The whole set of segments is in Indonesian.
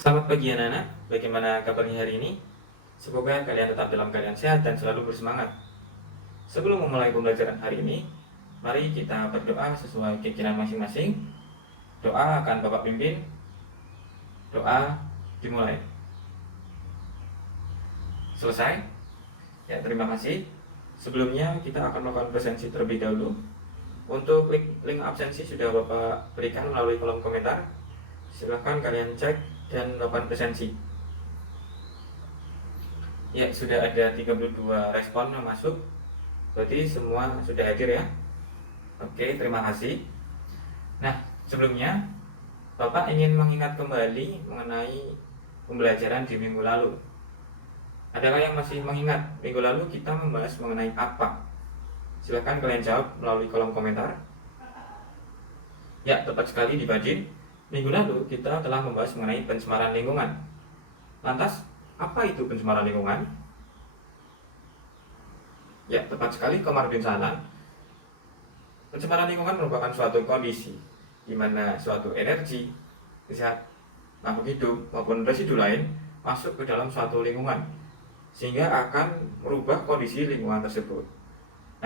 Selamat pagi anak-anak, bagaimana kabarnya hari ini? Semoga kalian tetap dalam keadaan sehat dan selalu bersemangat. Sebelum memulai pembelajaran hari ini, mari kita berdoa sesuai keyakinan masing-masing. Doa akan Bapak pimpin. Doa dimulai. Selesai? Ya, terima kasih. Sebelumnya kita akan melakukan presensi terlebih dahulu. Untuk link absensi sudah Bapak berikan melalui kolom komentar. Silahkan kalian cek dan melakukan presensi. Ya, sudah ada 32 respon yang masuk. Berarti semua sudah hadir ya. Oke, terima kasih. Nah, sebelumnya Bapak ingin mengingat kembali mengenai pembelajaran di minggu lalu. Adakah yang masih mengingat minggu lalu kita membahas mengenai apa? Silahkan kalian jawab melalui kolom komentar. Ya, tepat sekali di Bajin. Minggu lalu kita telah membahas mengenai pencemaran lingkungan. Lantas, apa itu pencemaran lingkungan? Ya, tepat sekali Komarudin Sanan. Pencemaran lingkungan merupakan suatu kondisi di mana suatu energi, zat, makhluk hidup maupun residu lain masuk ke dalam suatu lingkungan sehingga akan merubah kondisi lingkungan tersebut.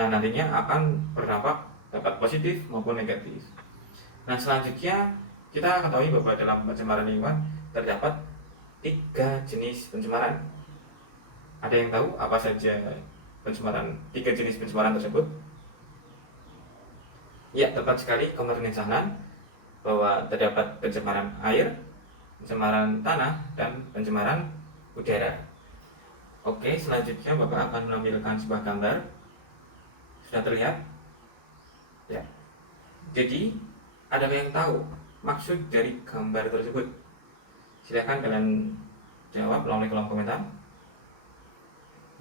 Nah, nantinya akan berdampak dapat positif maupun negatif. Nah, selanjutnya kita ketahui bahwa dalam pencemaran lingkungan terdapat 3 jenis pencemaran. Ada yang tahu apa saja pencemaran 3 jenis pencemaran tersebut? Ya, tepat sekali Komarudin Sanan bahwa terdapat pencemaran air, pencemaran tanah, dan pencemaran udara. Oke, selanjutnya Bapak akan menampilkan sebuah gambar. Sudah terlihat? Ya. Jadi, adakah yang tahu maksud dari gambar tersebut? Silakan kalian jawab melalui kolom komentar.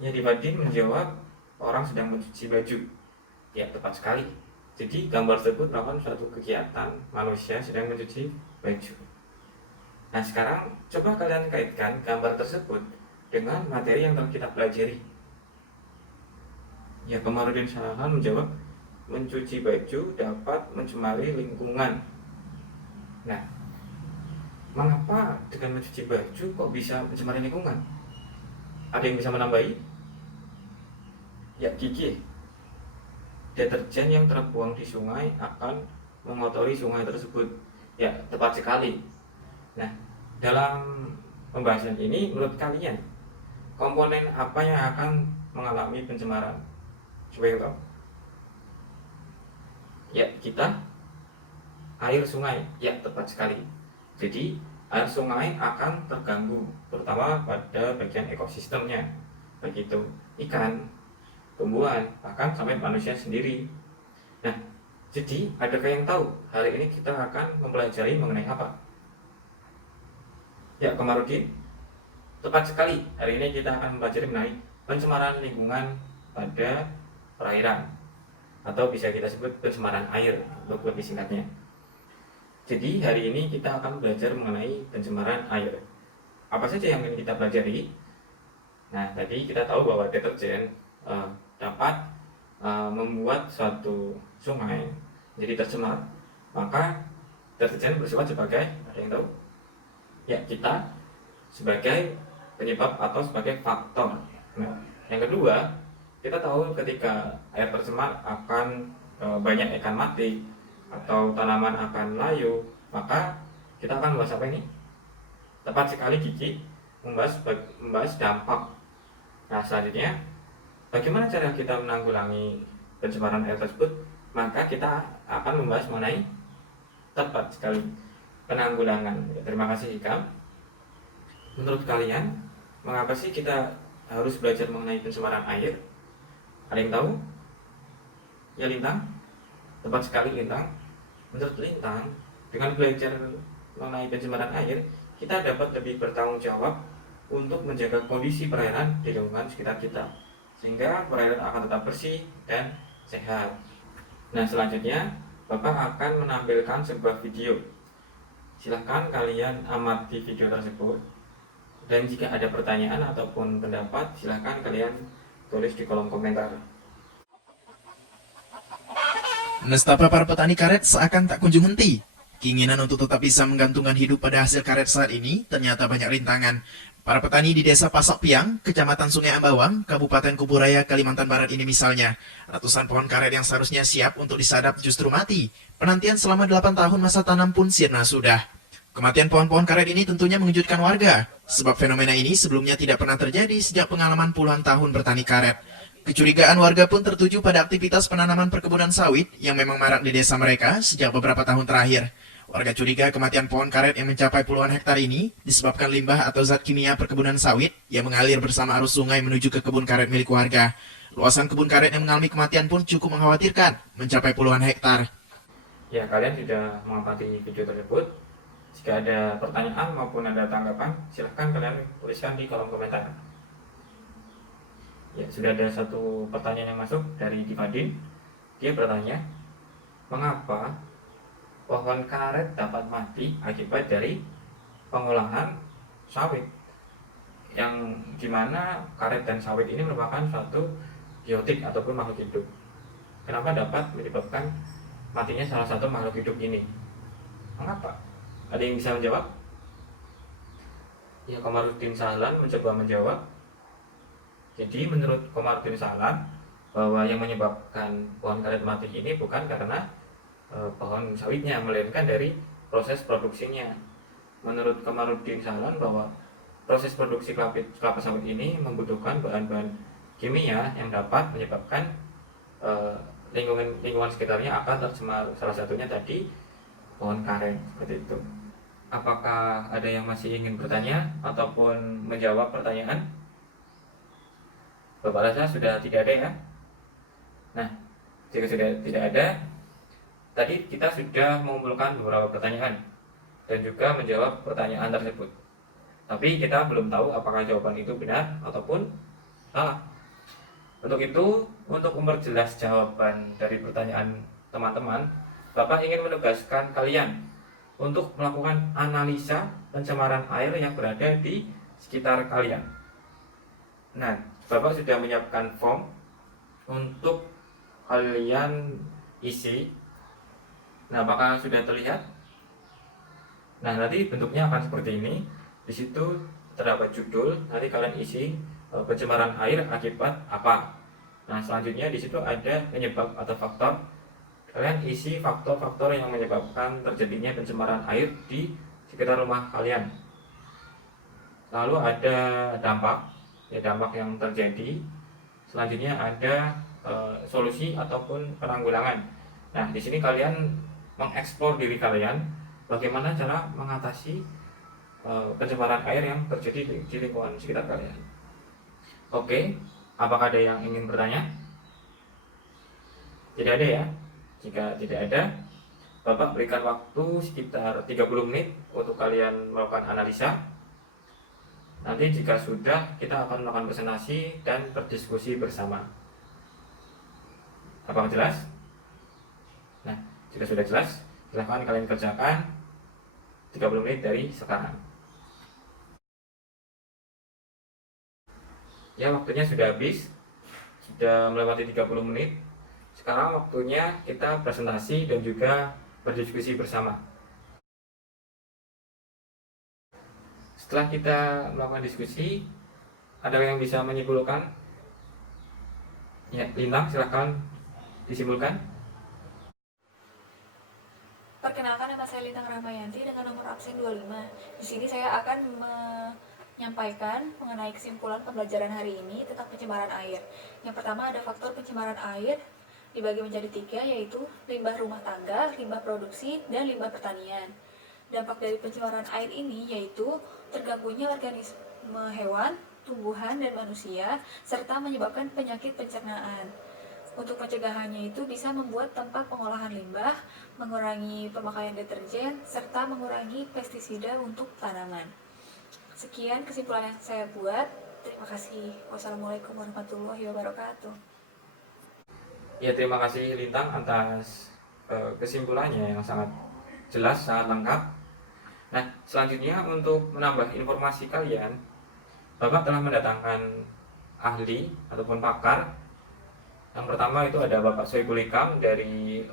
Ya, Dibanding menjawab orang sedang mencuci baju. Ya, tepat sekali. Jadi gambar tersebut merupakan suatu kegiatan manusia sedang mencuci baju. Nah, sekarang coba kalian kaitkan gambar tersebut dengan materi yang telah kita pelajari. Ya, Komarudin Sanan menjawab, mencuci baju dapat mencemari lingkungan. Nah, mengapa dengan mencuci baju kok bisa mencemari lingkungan? Ada yang bisa menambahi? Ya, Kiki. Deterjen yang terbuang di sungai akan mengotori sungai tersebut. Ya, tepat sekali. Nah, dalam pembahasan ini menurut kalian komponen apa yang akan mengalami pencemaran? Coba yang tahu. Ya, kita air sungai. Ya, tepat sekali. Jadi air sungai akan terganggu, terutama pada bagian ekosistemnya, begitu ikan, tumbuhan, bahkan sampai manusia sendiri. Nah, jadi adakah yang tahu hari ini kita akan mempelajari mengenai apa? Ya, Komarudin, tepat sekali. Hari ini kita akan mempelajari mengenai pencemaran lingkungan pada perairan, atau bisa kita sebut pencemaran air untuk lebih singkatnya. Jadi hari ini kita akan belajar mengenai pencemaran air. Apa saja yang ingin kita pelajari? Nah, tadi kita tahu bahwa deterjen dapat membuat suatu sungai jadi tercemar. Maka deterjen bersifat sebagai, ada yang tahu? Ya, kita sebagai penyebab atau sebagai faktor. Nah, yang kedua, kita tahu ketika air tercemar akan banyak ikan mati atau tanaman akan layu, maka kita akan membahas apa ini? Tepat sekali Kiki, membahas dampak. Nah, selanjutnya bagaimana cara kita menanggulangi pencemaran air tersebut? Maka kita akan membahas mengenai, tepat sekali, penanggulangan. Ya, terima kasih Hikam. Menurut kalian, mengapa sih kita harus belajar mengenai pencemaran air? Ada yang tahu? Ya, Lintang? Tepat sekali Lintang. Menurut Lintang, dengan belajar mengenai pencemaran air, kita dapat lebih bertanggung jawab untuk menjaga kondisi perairan di lingkungan sekitar kita, sehingga perairan akan tetap bersih dan sehat. Nah, selanjutnya Bapak akan menampilkan sebuah video. Silahkan kalian amati video tersebut, dan jika ada pertanyaan ataupun pendapat, silahkan kalian tulis di kolom komentar. Nestapa para petani karet seakan tak kunjung henti. Keinginan untuk tetap bisa menggantungkan hidup pada hasil karet saat ini ternyata banyak rintangan. Para petani di Desa Pasok Piang, Kecamatan Sungai Ambawang, Kabupaten Kuburaya, Kalimantan Barat ini misalnya, ratusan pohon karet yang seharusnya siap untuk disadap justru mati. Penantian selama 8 tahun masa tanam pun sirna sudah. Kematian pohon-pohon karet ini tentunya mengejutkan warga, sebab fenomena ini sebelumnya tidak pernah terjadi sejak pengalaman puluhan tahun bertani karet. Kecurigaan warga pun tertuju pada aktivitas penanaman perkebunan sawit yang memang marak di desa mereka sejak beberapa tahun terakhir. Warga curiga kematian pohon karet yang mencapai puluhan hektar ini disebabkan limbah atau zat kimia perkebunan sawit yang mengalir bersama arus sungai menuju ke kebun karet milik warga. Luasan kebun karet yang mengalami kematian pun cukup mengkhawatirkan, mencapai puluhan hektar. Ya, kalian sudah mengamati video tersebut. Jika ada pertanyaan maupun ada tanggapan, silahkan kalian tuliskan di kolom komentar. Ya, sudah ada satu pertanyaan yang masuk dari Dimadin. Dia bertanya, mengapa pohon karet dapat mati akibat dari pengolahan sawit? Yang dimana karet dan sawit ini merupakan suatu biotik ataupun makhluk hidup. Kenapa dapat menyebabkan matinya salah satu makhluk hidup ini? Mengapa? Ada yang bisa menjawab? Ya, Komarudin Sahlan mencoba menjawab. Jadi menurut Komarudin Sahlan, bahwa yang menyebabkan pohon karet mati ini bukan karena pohon sawitnya, melainkan dari proses produksinya. Menurut Komarudin Sahlan, bahwa proses produksi kelapa sawit ini membutuhkan bahan-bahan kimia yang dapat menyebabkan lingkungan sekitarnya akan tercemar. Salah satunya tadi pohon karet, seperti itu. Apakah ada yang masih ingin bertanya ataupun menjawab pertanyaan? Bapak rasa sudah tidak ada ya? Nah, jika sudah tidak ada, tadi kita sudah mengumpulkan beberapa pertanyaan dan juga menjawab pertanyaan tersebut. Tapi kita belum tahu apakah jawaban itu benar ataupun salah. Untuk itu, untuk memperjelas jawaban dari pertanyaan teman-teman, Bapak ingin menugaskan kalian untuk melakukan analisa pencemaran air yang berada di sekitar kalian. Nah, Bapak sudah menyiapkan form untuk kalian isi. Nah, apakah sudah terlihat? Nah, nanti bentuknya akan seperti ini. Di situ terdapat judul, nanti kalian isi pencemaran air akibat apa. Nah, selanjutnya di situ ada penyebab atau faktor. Kalian isi faktor-faktor yang menyebabkan terjadinya pencemaran air di sekitar rumah kalian. Lalu ada dampak, ya dampak yang terjadi. Selanjutnya ada solusi ataupun penanggulangan. Nah, di sini kalian mengeksplor diri kalian, bagaimana cara mengatasi pencemaran air yang terjadi di lingkungan sekitar kalian. Oke, apakah ada yang ingin bertanya? Tidak ada ya? Jika tidak ada, Bapak berikan waktu sekitar 30 menit untuk kalian melakukan analisa. Nanti jika sudah, kita akan melakukan presentasi dan berdiskusi bersama. Apakah jelas? Nah, jika sudah jelas, silahkan kalian kerjakan 30 menit dari sekarang. Ya, waktunya sudah habis, sudah melewati 30 menit. Sekarang waktunya kita presentasi dan juga berdiskusi bersama. Setelah kita melakukan diskusi, ada yang bisa menyimpulkan? Ya, Lintang, silakan disimpulkan. Perkenalkan, nama saya Lintang Rahmayanti dengan nomor absen 25. Di sini saya akan menyampaikan mengenai kesimpulan pembelajaran hari ini tentang pencemaran air. Yang pertama ada faktor pencemaran air dibagi menjadi 3, yaitu limbah rumah tangga, limbah produksi, dan limbah pertanian. Dampak dari pencemaran air ini yaitu terganggunya organisme hewan, tumbuhan, dan manusia, serta menyebabkan penyakit pencernaan. Untuk pencegahannya itu bisa membuat tempat pengolahan limbah, mengurangi pemakaian deterjen, serta mengurangi pestisida untuk tanaman. Sekian kesimpulan yang saya buat. Terima kasih. Wassalamualaikum warahmatullahi wabarakatuh. Ya, terima kasih Lintang atas kesimpulannya yang sangat jelas, sangat lengkap. Nah, selanjutnya untuk menambah informasi kalian, Bapak telah mendatangkan ahli ataupun pakar. Yang pertama itu ada Bapak Soebul Ikam dari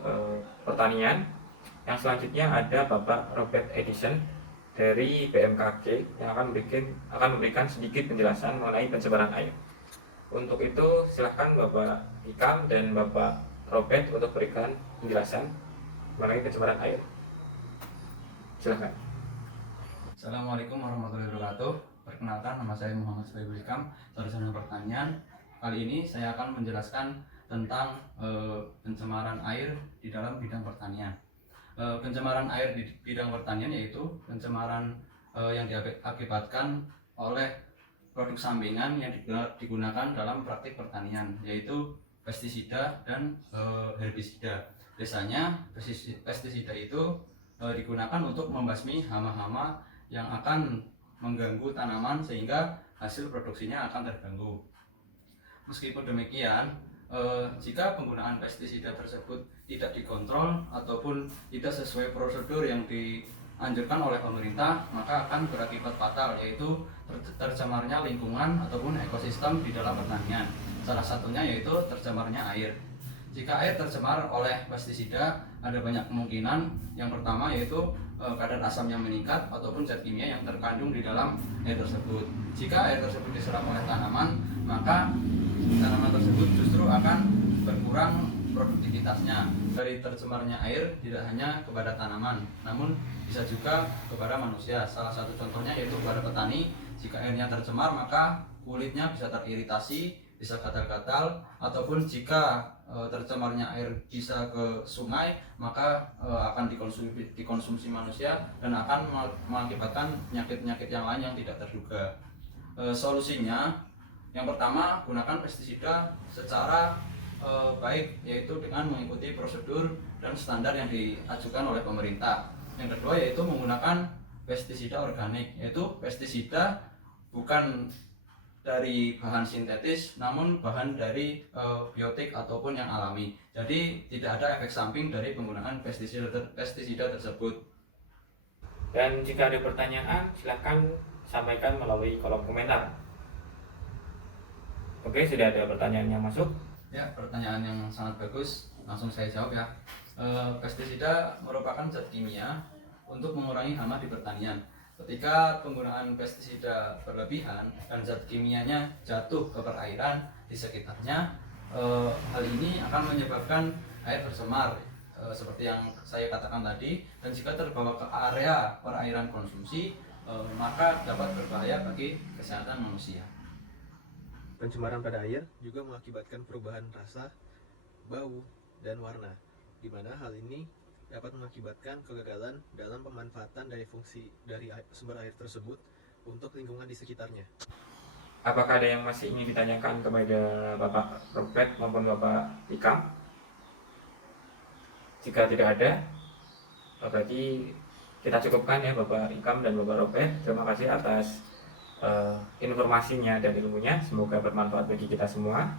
pertanian. Yang selanjutnya ada Bapak Robert Edison dari BMKG yang akan memberikan sedikit penjelasan mengenai pencemaran air. Untuk itu silahkan Bapak Ikam dan Bapak Robert untuk berikan penjelasan mengenai pencemaran air. Silahkan. Assalamualaikum warahmatullahi wabarakatuh. Perkenalkan, nama saya Muhammad Sohaibul Hikam, sarjana pertanian. Kali ini saya akan menjelaskan tentang pencemaran air di dalam bidang pertanian. Pencemaran air di bidang pertanian yaitu pencemaran yang diakibatkan oleh produk sampingan yang digunakan dalam praktik pertanian, yaitu pestisida dan herbisida. Biasanya pestisida itu digunakan untuk membasmi hama-hama yang akan mengganggu tanaman sehingga hasil produksinya akan terganggu. Meskipun demikian, jika penggunaan pestisida tersebut tidak dikontrol ataupun tidak sesuai prosedur yang dianjurkan oleh pemerintah, maka akan berakibat fatal, yaitu tercemarnya lingkungan ataupun ekosistem di dalam pertanian. Salah satunya yaitu tercemarnya air. Jika air tercemar oleh pestisida, ada banyak kemungkinan. Yang pertama yaitu kadar asamnya meningkat ataupun zat kimia yang terkandung di dalam air tersebut. Jika air tersebut diserap oleh tanaman, maka tanaman tersebut justru akan berkurang produktivitasnya. Dari tercemarnya air tidak hanya kepada tanaman, namun bisa juga kepada manusia. Salah satu contohnya yaitu kepada petani. Jika airnya tercemar, maka kulitnya bisa teriritasi, bisa gatal-gatal, ataupun jika tercemarnya air bisa ke sungai, maka akan dikonsumsi manusia dan akan mengakibatkan penyakit-penyakit yang lain yang tidak terduga. Solusinya, yang pertama, gunakan pestisida secara baik, yaitu dengan mengikuti prosedur dan standar yang diajukan oleh pemerintah. Yang kedua yaitu menggunakan pestisida organik, yaitu pestisida bukan dari bahan sintetis, namun bahan dari biotik ataupun yang alami. Jadi tidak ada efek samping dari penggunaan pestisida tersebut. Dan jika ada pertanyaan, silahkan sampaikan melalui kolom komentar. Oke, sudah ada pertanyaan yang masuk. Ya, pertanyaan yang sangat bagus. Langsung saya jawab ya. Pestisida merupakan zat kimia untuk mengurangi hama di pertanian. Ketika penggunaan pestisida berlebihan dan zat kimianya jatuh ke perairan di sekitarnya, hal ini akan menyebabkan air tercemar seperti yang saya katakan tadi, dan jika terbawa ke area perairan konsumsi, maka dapat berbahaya bagi kesehatan manusia. Pencemaran pada air juga mengakibatkan perubahan rasa, bau, dan warna, di mana hal ini dapat mengakibatkan kegagalan dalam pemanfaatan dari fungsi dari sumber air tersebut untuk lingkungan di sekitarnya. Apakah ada yang masih ingin ditanyakan kepada Bapak Robert maupun Bapak Ikam? Jika tidak ada, berarti kita cukupkan ya Bapak Ikam dan Bapak Robert. Terima kasih atas informasinya dan ilmunya. Semoga bermanfaat bagi kita semua.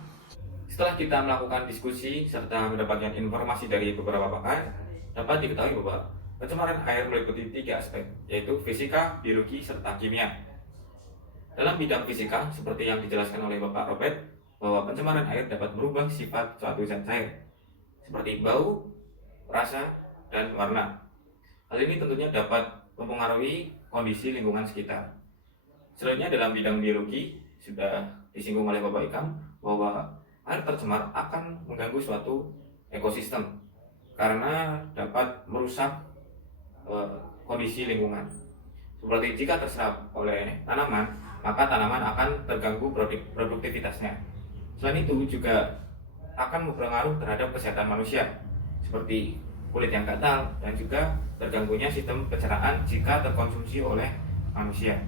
Setelah kita melakukan diskusi serta mendapatkan informasi dari beberapa pakar, dapat diketahui bahwa pencemaran air meliputi 3 aspek, yaitu fisika, biologi, serta kimia. Dalam bidang fisika, seperti yang dijelaskan oleh Bapak Robert, bahwa pencemaran air dapat merubah sifat suatu zat cair, seperti bau, rasa, dan warna. Hal ini tentunya dapat mempengaruhi kondisi lingkungan sekitar. Selanjutnya dalam bidang biologi, sudah disinggung oleh Bapak Ikam, bahwa air tercemar akan mengganggu suatu ekosistem karena dapat merusak kondisi lingkungan. Seperti jika terserap oleh tanaman, maka tanaman akan terganggu produktivitasnya. Selain itu juga akan berpengaruh terhadap kesehatan manusia, seperti kulit yang gatal dan juga terganggunya sistem pencernaan jika terkonsumsi oleh manusia.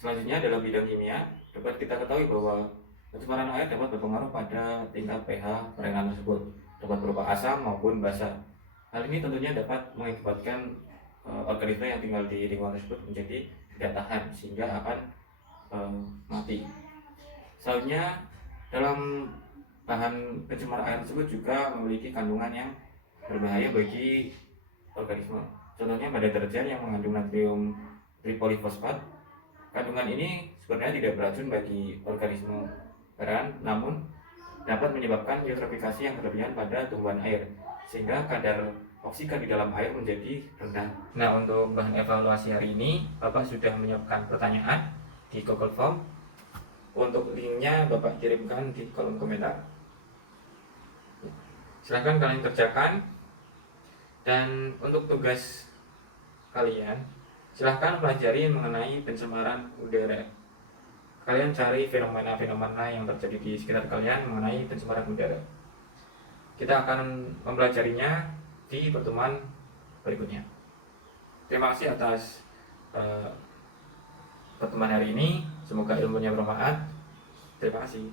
Selanjutnya dalam bidang kimia, dapat kita ketahui bahwa pencemaran air dapat berpengaruh pada tingkat pH perairan tersebut, dapat berupa asam maupun basa. Hal ini tentunya dapat mengakibatkan organisme yang tinggal di lingkungan tersebut menjadi tidak tahan sehingga akan mati. Selanjutnya dalam bahan pencemar air tersebut juga memiliki kandungan yang berbahaya bagi organisme. Contohnya pada deterjen yang mengandung natrium tripolifosfat. Kandungan ini sebenarnya tidak beracun bagi organisme hewan, namun dapat menyebabkan eutrofikasi yang berlebihan pada tumbuhan air, sehingga kadar oksigen di dalam air menjadi rendah. Nah, untuk bahan evaluasi hari ini, Bapak sudah menyiapkan pertanyaan di Google Form. Untuk linknya Bapak kirimkan di kolom komentar. Silahkan kalian kerjakan. Dan untuk tugas kalian, silahkan pelajari mengenai pencemaran udara. Kalian cari fenomena-fenomena yang terjadi di sekitar kalian mengenai pencemaran udara. Kita akan mempelajarinya di pertemuan berikutnya. Terima kasih atas pertemuan hari ini. Semoga ilmunya bermanfaat. Terima kasih.